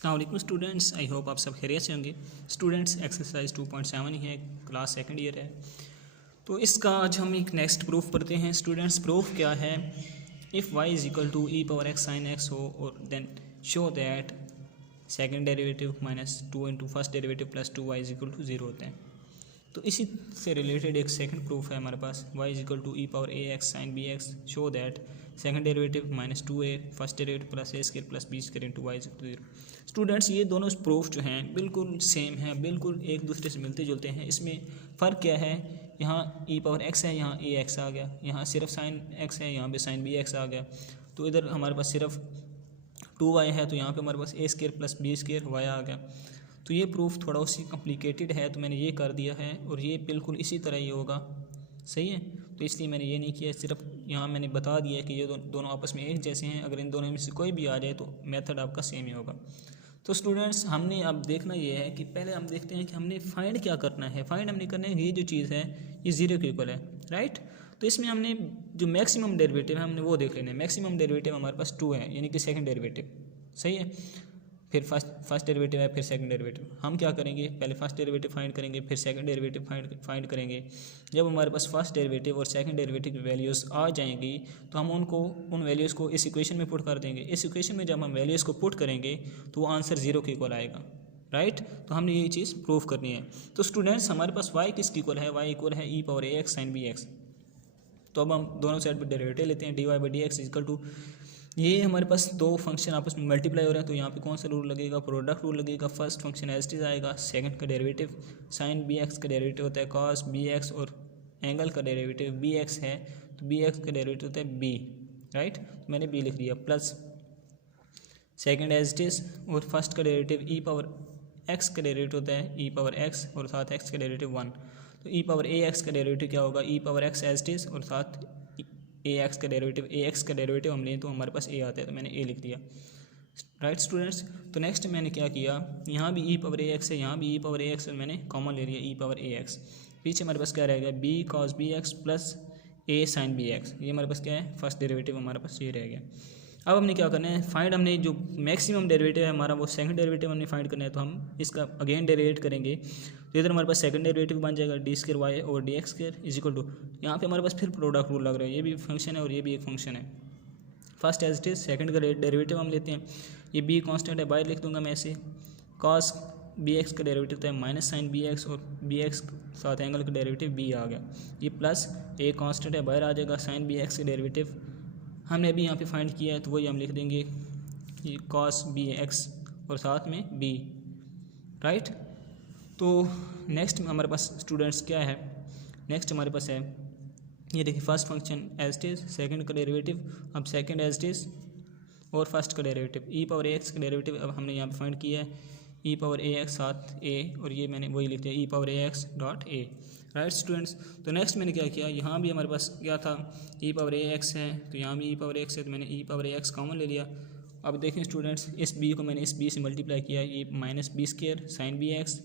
अस्सलाम वालेकुम students, I hope आप सब खैरियत से होंगे। स्टूडेंट्स एक्सरसाइज 2.7 ही है, क्लास सेकंड ईयर है। तो इसका आज हम एक नेक्स्ट प्रूफ पढ़ते हैं। स्टूडेंट्स प्रूफ क्या है, if y is equal to e power x sine x हो और then show that second derivative minus 2 into first derivative plus 2y is equal to 0 होते हैं। तो इसी से रिलेटेड एक सेकंड प्रूफ है हमारे पास, y is equal to e power A x sine B x show that second derivative minus 2a first derivative plus a square plus B square into y is equal to 0। Students ये दोनों proof जो हैं बिल्कुल same हैं, बिल्कुल एक दूसरे से मिलते जुलते हैं। इसमें फ़र्क क्या है, यहाँ ई पावर एक्स है, यहाँ ए एक्स आ गया, यहाँ सिर्फ साइन एक्स है, यहाँ पे साइन बी एक्स आ गया। तो इधर हमारे पास सिर्फ 2y है, तो यहाँ पे हमारे पास A square plus B square Y आ गया। तो ये प्रूफ थोड़ा उससे कॉम्प्लिकेटेड है, तो मैंने ये कर दिया है और ये बिल्कुल इसी तरह ही होगा, सही है। तो इसलिए मैंने ये नहीं किया, सिर्फ यहाँ मैंने बता दिया कि ये दोनों आपस में एक जैसे हैं। अगर इन दोनों में से कोई भी आ जाए तो मेथड आपका सेम ही होगा। तो स्टूडेंट्स हमने अब देखना ये है कि पहले हम देखते हैं कि हमने फाइंड क्या करना है। फाइंड हमने करना है ये जो चीज़ है ये 0 के इक्वल है, राइट। तो इसमें हमने जो मैक्सिमम डेरिवेटिव है हमने वो देख लेना है। मैक्सिमम डेरिवेटिव हमारे पास 2 है, यानी कि सेकंड डेरिवेटिव, सही है। फिर फर्स्ट डेरिवेटिव है, फिर सेकंड डेरिवेटिव। हम क्या करेंगे, पहले फर्स्ट डेरिवेटिव फाइंड करेंगे, फिर सेकंड डेरिवेटिव फाइंड करेंगे। जब हमारे पास फर्स्ट डेरिवेटिव और सेकंड डेरिवेटिव की वैल्यूज़ आ जाएंगी तो हम उन वैल्यूज़ को इस इक्वेशन में पुट कर देंगे। इस इक्वेशन में जब हम वैल्यूज़ को पुट करेंगे तो वो आंसर 0 के इक्वल आएगा, राइट। तो हमने ये चीज़ प्रूव करनी है। तो स्टूडेंट्स हमारे पास y किसकी इक्वल है, y इक्वल है ई पावर ए एक्स साइन बी एक्स। तो अब हम दोनों साइड पर डेरिवेटिव लेते हैं, d y by d x equal to, ये हमारे पास दो फंक्शन आपस में मल्टीप्लाई हो रहे हैं, तो यहाँ पे कौन सा रूल लगेगा, प्रोडक्ट रूल लगेगा। First function as it is आएगा, सेकंड का डेरिवेटिव साइन बी एक्स का डेरिवेटिव होता है कॉस बी एक्स, और एंगल का डेरिवेटिव बी एक्स है तो बी एक्स का डेरिवेटिव होता है बी, राइट। तो मैंने बी लिख दिया, plus second as it is, और फर्स्ट का डेरिवेटिव ई पावर एक्स का डेरिवेटिव होता है ई पावर एक्स, और साथ एक्स का डेरिवेटिव 1। तो ई पावर ए एक्स का डेरिवेटिव क्या होगा, E power X as it is, और साथ ए एक्स का डेरिवेटिव हम लें तो हमारे पास ए आता है, तो मैंने ए लिख दिया, राइट स्टूडेंट्स। तो नेक्स्ट मैंने क्या किया, यहाँ भी ई पावर ए एक्स है, यहाँ भी ई पावर ए एक्स है, मैंने कॉमन ले लिया ई पावर ए एक्स। पीछे हमारे पास क्या रहेगा, B cos B x plus A sine B x. ये हमारे पास क्या है, फर्स्ट डेरिवेटिव हमारे पास ये रह गया। अब हमने क्या करना है, फाइंड हमने जो मैक्सिमम डेरिवेटिव है हमारा वो सेकंड डेरिवेटिव हमने फाइंड करना है। तो हम इसका अगेन डेरिवेट करेंगे, तो इधर हमारे पास सेकंड डेरिवेटिव बन जाएगा डी स्क्वायर वाई और d x square is equal to, यहाँ पे हमारे पास फिर प्रोडक्ट रूल लग रहा है, ये भी फंक्शन है और ये भी एक फंक्शन है। First as it is, second का डेरिवेटिव हम लेते हैं, ये बी कांस्टेंट है, बाहर लिख दूंगा मैं ऐसे। कॉस बी एक्स का डेरिवेटिव होता है माइनस साइन बी एक्स, और बी एक्स साथ एंगल का डेरिवेटिव बी आ गया। ये प्लस ए कांस्टेंट है, बाहर आ जाएगा, साइन बी एक्स का डेरिवेटिव हमने अभी यहाँ पे फाइंड किया है तो वही हम लिख देंगे, ये कॉस बी एक्स और साथ में बी, राइट। तो नेक्स्ट हमारे पास स्टूडेंट्स क्या है, नेक्स्ट हमारे पास है ये देखिए first function as it is, second का डेरिवेटिव, अब सेकंड एज इट इज, और फर्स्ट का डेरिवेटिव ई पावर ए एक्स का डेरिवेटिव अब हमने यहाँ पे फाइंड किया है, ई पावर ए एक्स साथ ए, और ये मैंने वही लिख दिया E power A X dot A, right students. तो नेक्स्ट मैंने क्या किया, यहाँ भी हमारे पास क्या था, ई पावर ए एक्स है, तो यहाँ भी ई पावर एक्स है, तो मैंने ई पावर ए एक्स कॉमन ले लिया। अब देखें स्टूडेंट्स, इस बी को मैंने इस बी से मल्टीप्लाई किया, ये minus b square sine B x,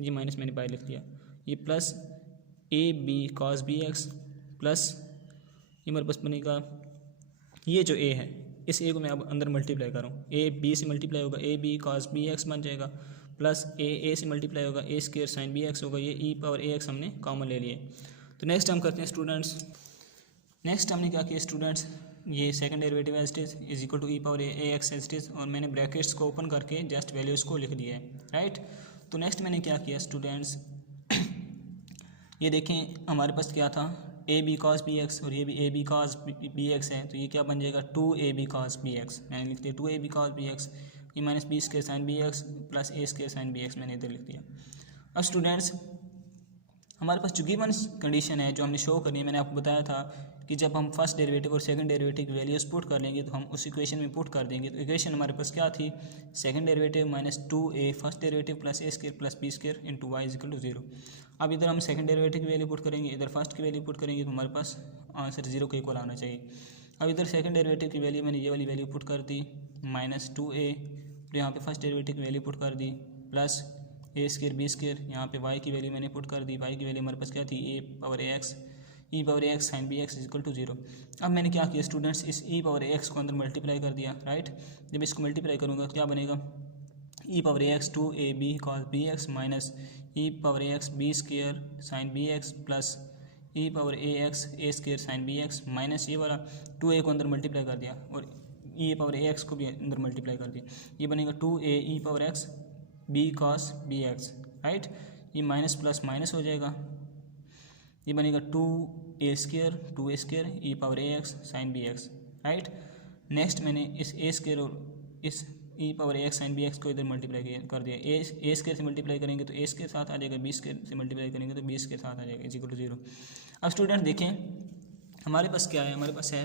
ये माइनस मैंने बाहर लिख दिया, ये plus a b cos B x, plus ये मेरे पास बनेगा ये जो ए है, इस ए को मैं अब अंदर मल्टीप्लाई करूँ, ए बी से मल्टीप्लाई होगा, a b cos B x बन जाएगा, प्लस ए से मल्टीप्लाई होगा, a square sine B x होगा, ये ई पावर ए एक्स हमने कॉमन ले लिए। तो नेक्स्ट हम करते हैं स्टूडेंट्स, नेक्स्ट हमने क्या किया स्टूडेंट्स, ये second derivative as it is equal to e power A x as it is, और मैंने ब्रैकेट्स को ओपन करके जस्ट वैल्यूज़ को लिख दिया है, राइट। तो नेक्स्ट मैंने क्या किया स्टूडेंट्स, ये देखें हमारे पास क्या था, a b cos B x, और ये भी a b cos B x है, तो ये क्या बन जाएगा 2ab cos bx, मैंने लिख दिया 2ab cos bx, ये minus b square sine B x plus a square sine B x मैंने इधर लिख दिया। अब स्टूडेंट्स हमारे पास जो गिवन कंडीशन है जो हमने शो करनी है, मैंने आपको बताया था कि जब हम फर्स्ट डेरिवेटिव और सेकंड डेरिवेटिव की वैल्यूज पुट कर लेंगे तो हम उस इक्वेशन में पुट कर देंगे। तो इक्वेशन हमारे पास क्या थी, second derivative minus 2a first derivative plus a square plus B square into y is equal to 0। अब इधर हम सेकंड डेरिवेटिव की वैल्यू पुट करेंगे, इधर फर्स्ट की वैल्यू पुट करेंगे, तो हमारे पास आंसर 0 के इक्वल आना चाहिए। अब इधर सेकंड डेरिवेटिव की वैल्यू मैंने ये वाली वैल्यू पुट कर दी माइनस 2a, फिर यहाँ पे फर्स्ट डेरिवेटिव की वैल्यू पुट कर दी plus a square B square, यहाँ पे y की वैल्यू मैंने पुट कर दी, y की वैल्यू हमारे पास क्या थी a power A x sine B x is equal to 0। अब मैंने क्या किया स्टूडेंट्स, इस ई पावर ए एक्स को अंदर मल्टीप्लाई कर दिया, राइट। जब इसको मल्टीप्लाई करूँगा क्या बनेगा, e power A x 2ab cos bx minus e power A x b square sine bx plus e power A x a square sine bx minus ये वाला 2a को अंदर मल्टीप्लाई कर दिया और ई पावर ए एक्स को भी अंदर मल्टीप्लाई कर दिया, ये बनेगा 2a e power x b cos bx, right. ये माइनस प्लस माइनस हो जाएगा, ये बनेगा 2a स्क्र ई पावर ए x sine bx, right. Next मैंने इस a स्क्र और इस ई पावर ए एक्स साइन bx को इधर मल्टीप्लाई कर दिया, ए स्क्र से मल्टीप्लाई करेंगे तो ए स्क्र साथ आ जाएगा, बी स्क्र से मल्टीप्लाई करेंगे तो बी स्क्र साथ आ जाएगा, इक्वल टू 0। अब स्टूडेंट देखें हमारे पास क्या है, हमारे पास है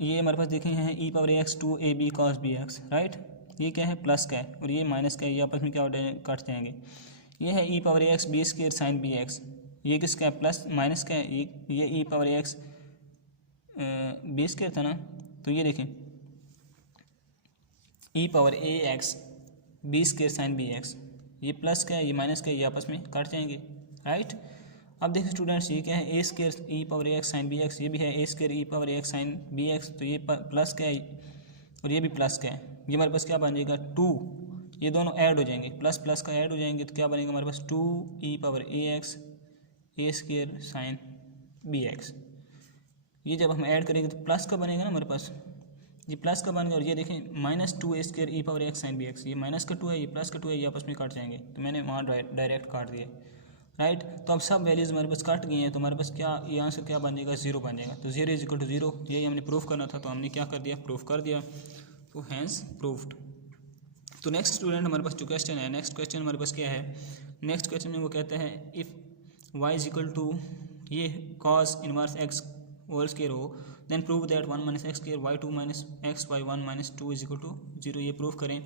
ये, हमारे पास देखें हैं ई पावर ए x 2ab cos bx, right. ये क्या है, प्लस का है और ये माइनस का है, ये आपस में क्या हो जाएंगे, कट जाएंगे। ये है ई पावर ए x b square sine bx, ये किसका है, प्लस माइनस का है, ये ई पावर ए एक्स बी स्क्र था ना, तो ये देखें ई पावर ए x b square sine bx, ये प्लस का है, ये माइनस का है, ये आपस में कट जाएंगे, राइट। अब देखिए स्टूडेंट्स ये क्या है, ए स्क्र ई पावर ए एक्स साइन bx, ये भी है ए स्क्र ई पावर ए एक्स साइन bx, तो ये प्लस का है और ये भी प्लस का है, ये हमारे पास क्या बन जाएगा 2, ये दोनों ऐड हो जाएंगे, प्लस प्लस का ऐड हो जाएंगे तो क्या बनेगा हमारे पास 2 ई power A x a square sine bx। ये जब हम ऐड करेंगे तो प्लस का बनेगा ना हमारे पास, ये प्लस का बन गया और ये देखें minus 2a square e power x sine bx, ये माइनस का 2 है, ये प्लस का 2 है, ये आपस में काट जाएंगे, तो मैंने वहाँ डायरेक्ट काट दिए, राइट। तो अब सब वैल्यूज़ हमारे पास कट गई हैं, तो हमारे पास क्या ये आंसर क्या बन जाएगा, 0 बन जाएगा। तो 0 इज इक्वल टू 0, यही हमने प्रूफ करना था, तो हमने क्या कर दिया, प्रूफ कर दिया, तो हैंस प्रूफ्ड। तो नेक्स्ट स्टूडेंट हमारे पास जो क्वेश्चन है, नेक्स्ट क्वेश्चन हमारे पास क्या है, नेक्स्ट क्वेश्चन में वो कहता है if y is equal to ये cos inverse x whole square हो, then prove that 1 minus x square y 2 minus x y 1 minus 2 is equal to 0, ये प्रूफ करें।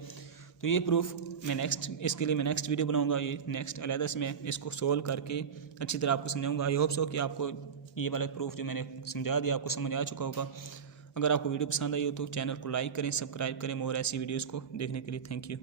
तो ये प्रूफ मैं नेक्स्ट, इसके लिए मैं नेक्स्ट वीडियो बनाऊंगा, ये नेक्स्ट अलहदा से मैं इसको सोल्व करके अच्छी तरह आपको समझाऊंगा। आई होप सो कि आपको ये वाला प्रूफ जो मैंने समझा दिया आपको समझ आ चुका होगा। अगर आपको वीडियो पसंद आई हो तो चैनल को लाइक करें, सब्सक्राइब करें, और ऐसी वीडियोज़ को देखने के लिए थैंक यू।